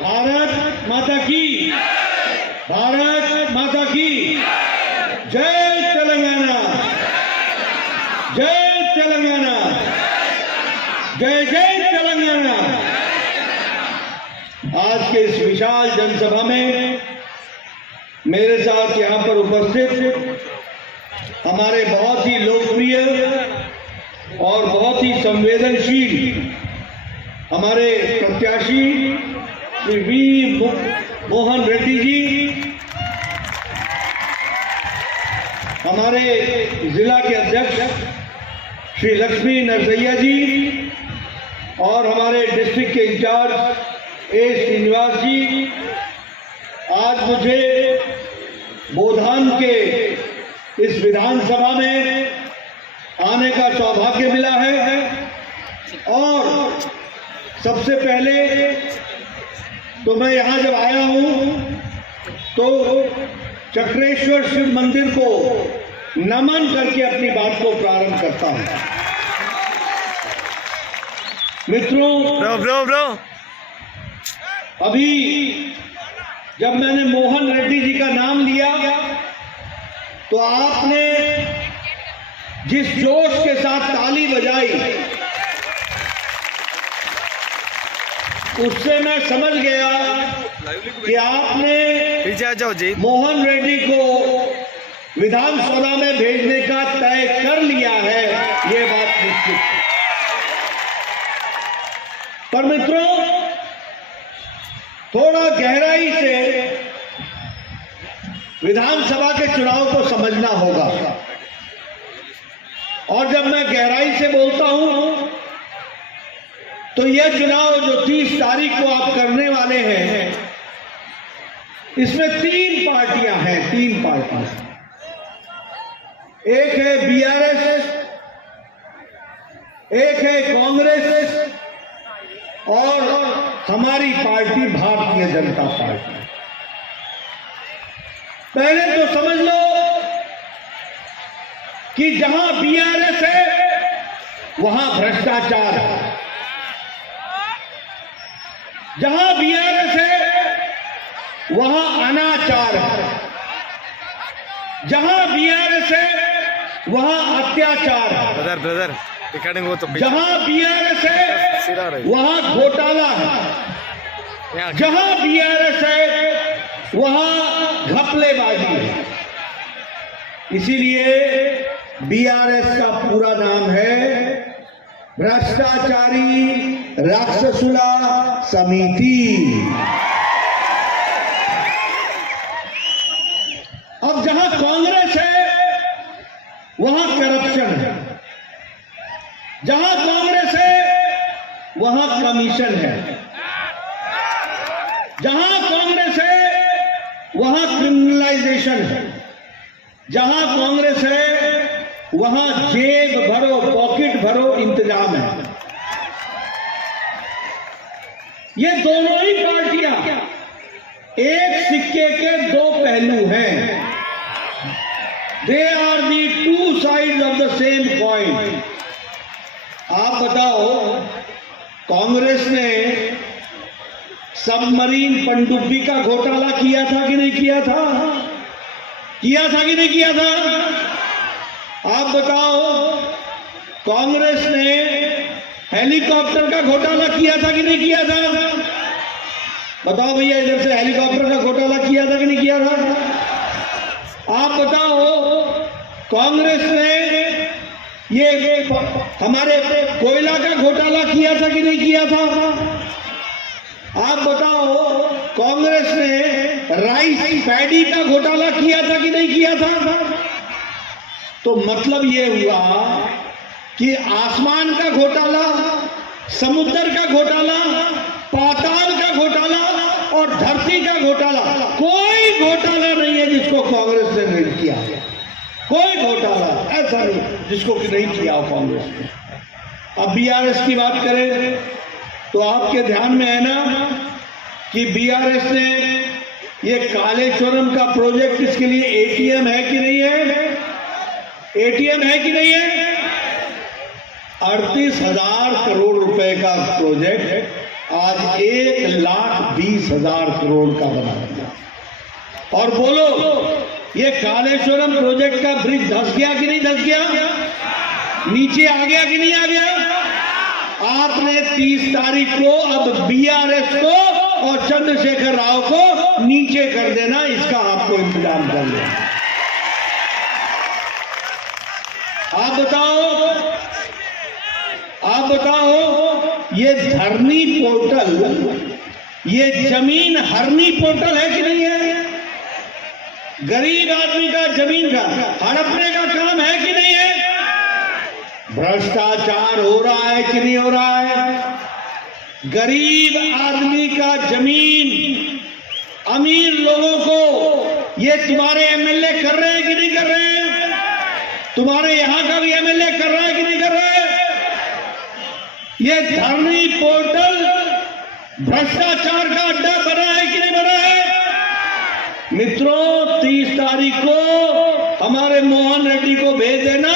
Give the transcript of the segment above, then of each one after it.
भारत माता की, भारत माता की जय तेलंगाना, जय तेलंगाना, जय जय तेलंगाना। आज के इस विशाल जनसभा में मेरे साथ यहाँ पर उपस्थित हमारे बहुत ही लोकप्रिय और बहुत ही संवेदनशील हमारे प्रत्याशी श्री वी मोहन रेड्डी जी, हमारे जिला के अध्यक्ष श्री लक्ष्मी नरसैया जी और हमारे डिस्ट्रिक्ट के इंचार्ज ए श्रीनिवास जी, आज मुझे बोधान के इस विधानसभा में आने का सौभाग्य मिला है। और सबसे पहले तो मैं यहाँ जब आया हूँ तो चक्रेश्वर शिव मंदिर को नमन करके अपनी बात को प्रारंभ करता हूँ। मित्रों, ब्रो अभी जब मैंने मोहन रेड्डी जी का नाम लिया तो आपने जिस जोश के साथ ताली बजाई उससे मैं समझ गया कि आपने मोहन रेड्डी को विधानसभा में भेजने का तय कर लिया है, ये बात निश्चित है। पर मित्रों, थोड़ा गहराई से विधानसभा के चुनाव को समझना होगा। और जब मैं गहराई से बोलता हूं तो यह चुनाव जो 30 तारीख को आप करने वाले हैं, इसमें 3 पार्टियां हैं, 3 पार्टियां। एक है बीआरएस, एक है कांग्रेस और हमारी पार्टी भारतीय जनता पार्टी। पहले तो समझ लो कि जहां बीआरएस है वहां भ्रष्टाचार है, जहां बीआरएस है वहां अनाचार है, जहां बीआरएस है वहां अत्याचार है, ब्रदर रिकॉर्डिंग हो तो जहां बीआरएस है वहां घोटाला है, जहां बीआरएस है वहां घपलेबाजी है। इसीलिए बीआरएस का पूरा नाम है भ्रष्टाचारी राक्षसुला समिति। अब जहां कांग्रेस है वहां करप्शन है, जहां कांग्रेस है वहां कमीशन है, जहां कांग्रेस है वहां क्रिमिनलाइजेशन है, जहां कांग्रेस है वहां जेब भरो पॉकेट भरो इंतजाम है। ये दोनों ही पार्टियां एक सिक्के के 2 पहलू हैं। They are the 2 sides of the same coin. आप बताओ, कांग्रेस ने सबमरीन पनडुब्बी का घोटाला किया था कि नहीं किया था? किया था कि नहीं किया था? आप बताओ, कांग्रेस ने हेलीकॉप्टर का घोटाला किया था कि नहीं किया था? बताओ भैया, इधर से हेलीकॉप्टर का घोटाला किया था कि नहीं किया था? आप बताओ, कांग्रेस ने ये हमारे कोयला का घोटाला किया था कि नहीं किया था? आप बताओ, कांग्रेस ने राइस पैडी का घोटाला किया था कि नहीं किया था? तो मतलब ये हुआ कि आसमान का घोटाला, समुद्र का घोटाला, पाताल का घोटाला और धरती का घोटाला, कोई घोटाला नहीं है जिसको कांग्रेस ने नहीं किया। कोई घोटाला ऐसा नहीं जिसको नहीं किया हो कांग्रेस ने। अब बीआरएस की बात करें तो आपके ध्यान में है ना कि बीआरएस ने ये कालेश्वरम का प्रोजेक्ट, इसके लिए एटीएम है कि नहीं है? एटीएम है कि नहीं है? 38,000 करोड़ रुपए का प्रोजेक्ट आज 1,20,000 करोड़ का बना दिया। और बोलो, ये कालेश्वरम प्रोजेक्ट का ब्रिज धंस गया कि नहीं धंस गया? नीचे आ गया कि नहीं आ गया? आपने 30 तारीख को अब बीआरएस को और चंद्रशेखर राव को नीचे कर देना, इसका आपको इंतजाम कर लेना। आप बताओ, ये धरनी पोर्टल, ये जमीन हरनी पोर्टल है कि नहीं है? गरीब आदमी का जमीन का हड़पने का काम है कि नहीं है? भ्रष्टाचार हो रहा है कि नहीं हो रहा है? गरीब आदमी का जमीन अमीर लोगों को ये तुम्हारे एमएलए कर रहे हैं कि नहीं कर रहे हैं? तुम्हारे यहां का भी एमएलए कर रहा है कि नहीं कर रहा है? ये धरनी पोर्टल भ्रष्टाचार का अड्डा बना है कि नहीं बना है? मित्रों, 30 तारीख को हमारे मोहन रेड्डी को भेज देना,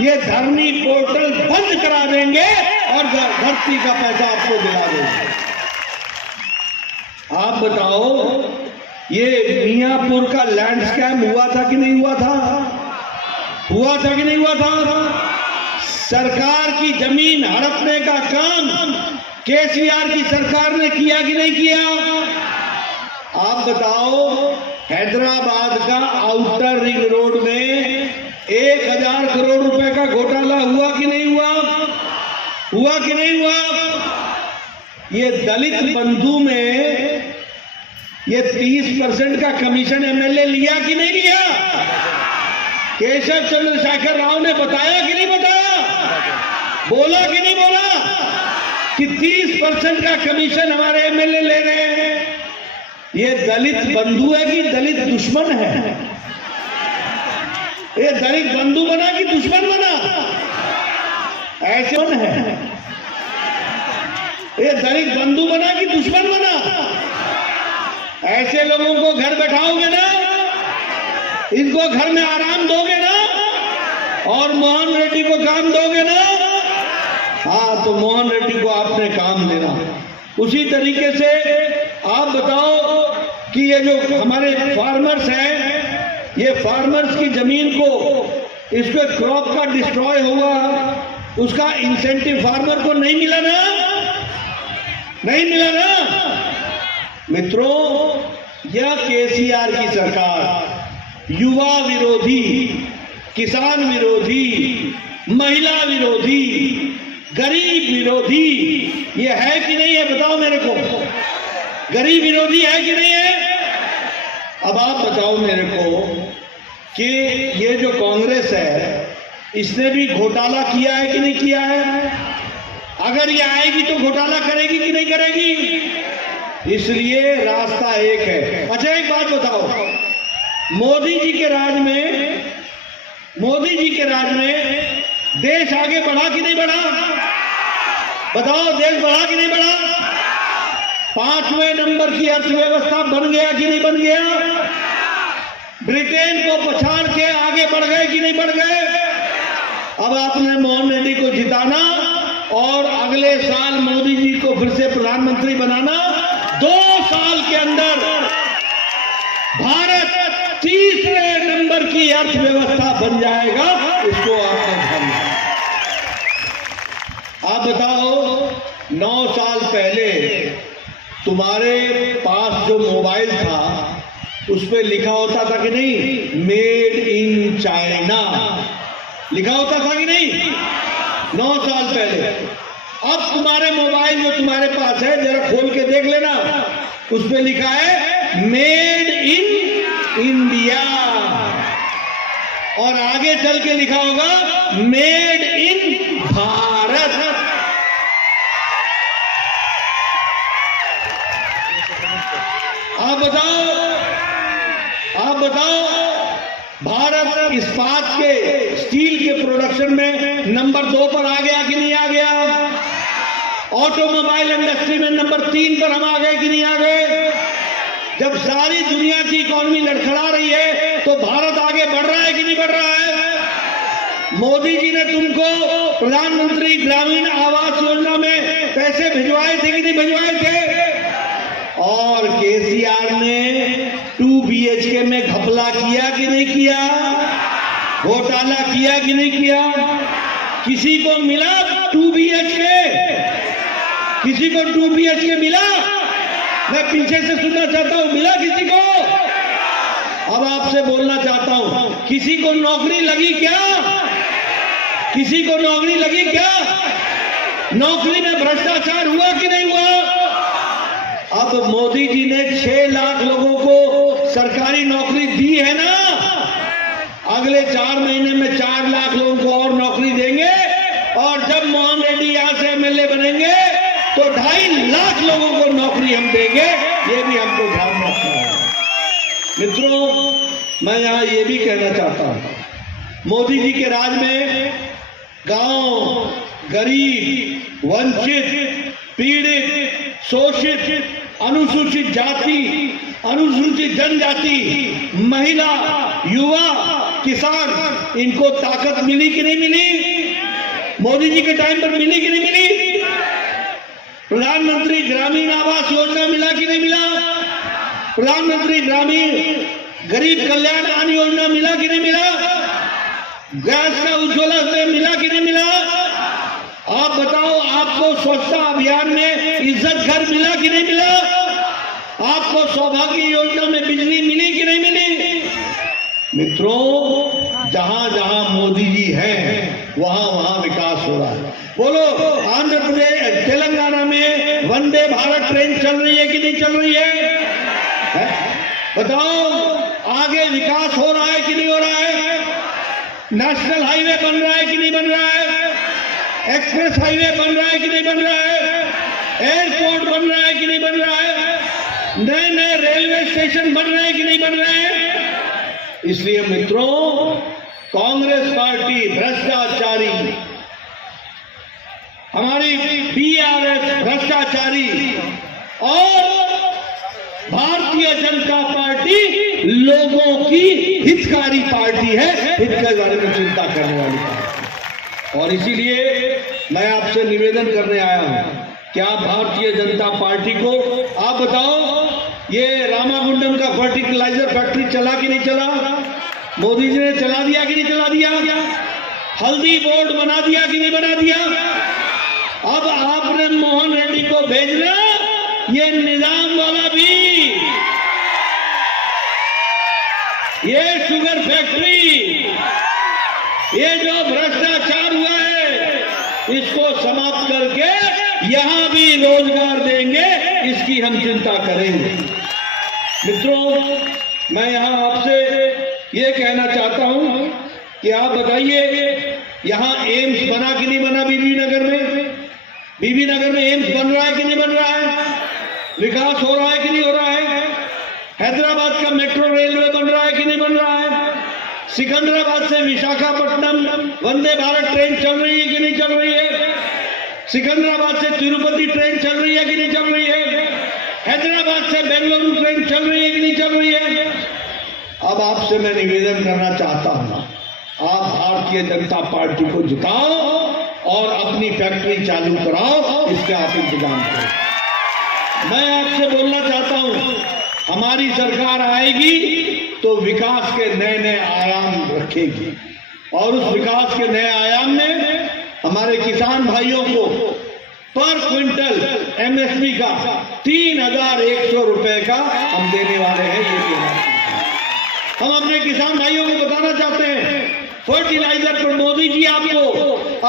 ये धरनी पोर्टल बंद करा देंगे और धरती का पैसा आपको दिला देंगे। आप बताओ, ये मियापुर का लैंड स्कैम हुआ था कि नहीं हुआ था? हुआ था कि नहीं हुआ था? सरकार की जमीन हड़पने का काम केसीआर की सरकार ने किया कि नहीं किया? आप बताओ, हैदराबाद का आउटर रिंग रोड में 1,000 करोड़ रुपए का घोटाला हुआ कि नहीं हुआ? हुआ कि नहीं हुआ? ये दलित बंधु में ये 30% का कमीशन एमएलए लिया कि नहीं लिया? केशव चंद्रशेखर राव ने बताया कि नहीं बताया? बोला कि नहीं बोला कि 30% का कमीशन हमारे एमएलए ले रहे हैं? ये दलित बंधु है कि दलित दुश्मन है? ये दलित बंधु बना कि दुश्मन बना? ऐसे है, ये दलित बंधु बना कि दुश्मन बना? ऐसे लोगों को घर बैठाओगे ना, इनको घर में आराम दोगे ना, और मोहन रेड्डी को काम दोगे ना? हाँ, तो मोहन रेड्डी को आपने काम देना। उसी तरीके से आप बताओ कि ये जो हमारे फार्मर्स हैं, ये फार्मर्स की जमीन को, इसको क्रॉप का डिस्ट्रॉय हुआ, उसका इंसेंटिव फार्मर को नहीं मिला ना? नहीं मिला ना? मित्रों, यह केसीआर की सरकार युवा विरोधी, किसान विरोधी, महिला विरोधी, गरीब विरोधी, ये है कि नहीं है? बताओ मेरे को, गरीब विरोधी है कि नहीं है? अब आप बताओ मेरे को कि ये जो कांग्रेस है, इसने भी घोटाला किया है कि नहीं किया है? अगर ये आएगी तो घोटाला करेगी कि नहीं करेगी? इसलिए रास्ता एक है। अच्छा, एक बात बताओ, मोदी जी के राज में देश आगे बढ़ा कि नहीं बढ़ा? बताओ, देश बढ़ा कि नहीं बढ़ा? 5वें नंबर की अर्थव्यवस्था बन गया कि नहीं बन गया? ब्रिटेन को पछाड़ के आगे बढ़ गए कि नहीं बढ़ गए? अब आपने मोहन रेड्डी को जिताना और अगले साल मोदी जी को फिर से प्रधानमंत्री बनाना। 2 साल के अंदर भारत 3रे नंबर की अर्थव्यवस्था बन जाएगा। इसको आपने ध्यान रखना। आप बताओ, 9 साल पहले तुम्हारे पास जो मोबाइल था उस पर लिखा होता था कि नहीं, मेड इन चाइना, लिखा होता था कि नहीं? 9 साल पहले। अब तुम्हारे मोबाइल जो तुम्हारे पास है, जरा खोल के देख लेना, उस पर लिखा है मेड इन इंडिया, और आगे चल के लिखा होगा मेड इन भारत। आप बताओ, भारत इस्पात के, स्टील के प्रोडक्शन में नंबर 2 पर आ गया कि नहीं आ गया? ऑटोमोबाइल इंडस्ट्री में नंबर 3 पर हम आ गए कि नहीं आ गए? जब सारी दुनिया की इकोनॉमी लड़खड़ा रही है तो भारत आगे बढ़ रहा है कि नहीं बढ़ रहा है? मोदी जी ने तुमको प्रधानमंत्री ग्रामीण आवास योजना में पैसे भिजवाए थे कि नहीं भिजवाए थे? और केसीआर ने 2 BHK में घपला किया कि नहीं किया? घोटाला किया कि नहीं किया? किसी को मिला 2 BHK? किसी को 2 BHK मिला? मैं पीछे से सुनना चाहता हूं, मिला किसी को? अब आपसे बोलना चाहता हूं, किसी को नौकरी लगी क्या? किसी को नौकरी लगी क्या? नौकरी में भ्रष्टाचार हुआ कि नहीं हुआ? अब मोदी जी ने 6 लाख लोगों को सरकारी नौकरी दी है ना, अगले 4 महीने में 4 लाख लोगों को और नौकरी देंगे, और जब मोहन रेड्डी यहां से MLA बनेंगे तो 2.5 लाख लोगों को नौकरी हम देंगे। ये भी हमको ध्यान रखना है। मित्रों, मैं यहां ये भी कहना चाहता हूं, मोदी जी के राज में गांव, गरीब, वंचित, पीड़ित, शोषित, अनुसूचित जाति, अनुसूचित जनजाति, महिला, युवा, किसान, इनको ताकत मिली कि नहीं मिली? मोदी जी के टाइम पर मिली कि नहीं मिली? प्रधानमंत्री ग्रामीण आवास योजना मिला कि नहीं मिला? प्रधानमंत्री ग्रामीण गरीब कल्याण अन्न योजना मिला कि नहीं मिला? गैस का उज्ज्वला से मिला कि नहीं मिला? आप बताओ, आपको स्वच्छता अभियान में इज्जत घर मिला कि नहीं मिला? आपको सौभाग्य योजना में बिजली मिली कि नहीं मिली? मित्रों, जहां जहां मोदी जी हैं वहां वहां विकास हो रहा है। बोलो, आंध्र प्रदेश, तेलंगाना में वंदे भारत ट्रेन चल रही है कि नहीं चल रही है? बताओ, आगे विकास हो रहा है कि नहीं हो रहा है? नेशनल हाईवे बन रहा है कि नहीं बन रहा है? एक्सप्रेस हाईवे बन रहा है कि नहीं बन रहा है? एयरपोर्ट बन रहा है कि नहीं बन रहा है? नए नए रेलवे स्टेशन बन रहे हैं कि नहीं बन रहे हैं? इसलिए मित्रों, कांग्रेस पार्टी भ्रष्टाचारी, हमारी BRS भ्रष्टाचारी, और भारतीय जनता पार्टी लोगों की हितकारी पार्टी है, हित के बारे में चिंता करने वाली पार्टी। और इसीलिए मैं आपसे निवेदन करने आया हूं कि आप भारतीय जनता पार्टी को, आप बताओ, ये रामागुंडम का फर्टिलाइजर फैक्ट्री चला कि नहीं चला? मोदी जी ने चला दिया कि नहीं चला दिया? हल्दी बोर्ड बना दिया कि नहीं बना दिया? अब आपने मोहन रेड्डी को भेजना, ये निजाम वाला भी, ये शुगर फैक्ट्री, ये जो भ्रष्टाचार हुआ है, इसको समाप्त करके यहां भी रोजगार देंगे, इसकी हम चिंता करेंगे। मित्रों, मैं यहां आपसे ये कहना चाहता हूं कि आप बताइए, यहां एम्स बना कि नहीं बना? बीबी नगर में, बीबी नगर में एम्स बन रहा है कि नहीं बन रहा है? विकास हो रहा है कि नहीं हो रहा है? हैदराबाद का मेट्रो रेलवे बन रहा है कि नहीं बन रहा है? सिकंदराबाद से विशाखापट्टनम वंदे भारत ट्रेन चल रही है कि नहीं चल रही है? सिकंदराबाद से तिरुपति ट्रेन चल रही है कि नहीं चल रही है? हैदराबाद से बेंगलुरु ट्रेन चल रही है कि नहीं चल रही है? अब आपसे मैं निवेदन करना चाहता हूं, आप भारतीय जनता पार्टी को जिताओ और अपनी फैक्ट्री चालू कराओ, इसके आप इंतजाम करो। मैं आपसे बोलना चाहता हूं, हमारी सरकार आएगी तो विकास के नए नए आयाम रखेगी, और उस विकास के नए आयाम में हमारे किसान भाइयों को पर क्विंटल MSP का 3,100 रुपए का हम देने वाले हैं। ये हम अपने किसान भाइयों को बताना चाहते हैं, फर्टिलाइजर पर मोदी जी आपको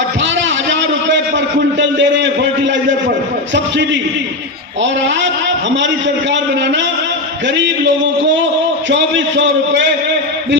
18,000 रुपए पर क्विंटल दे रहे हैं फर्टिलाइजर पर सब्सिडी, और आप हमारी सरकार बनाना, गरीब लोगों को 2,400 रुपए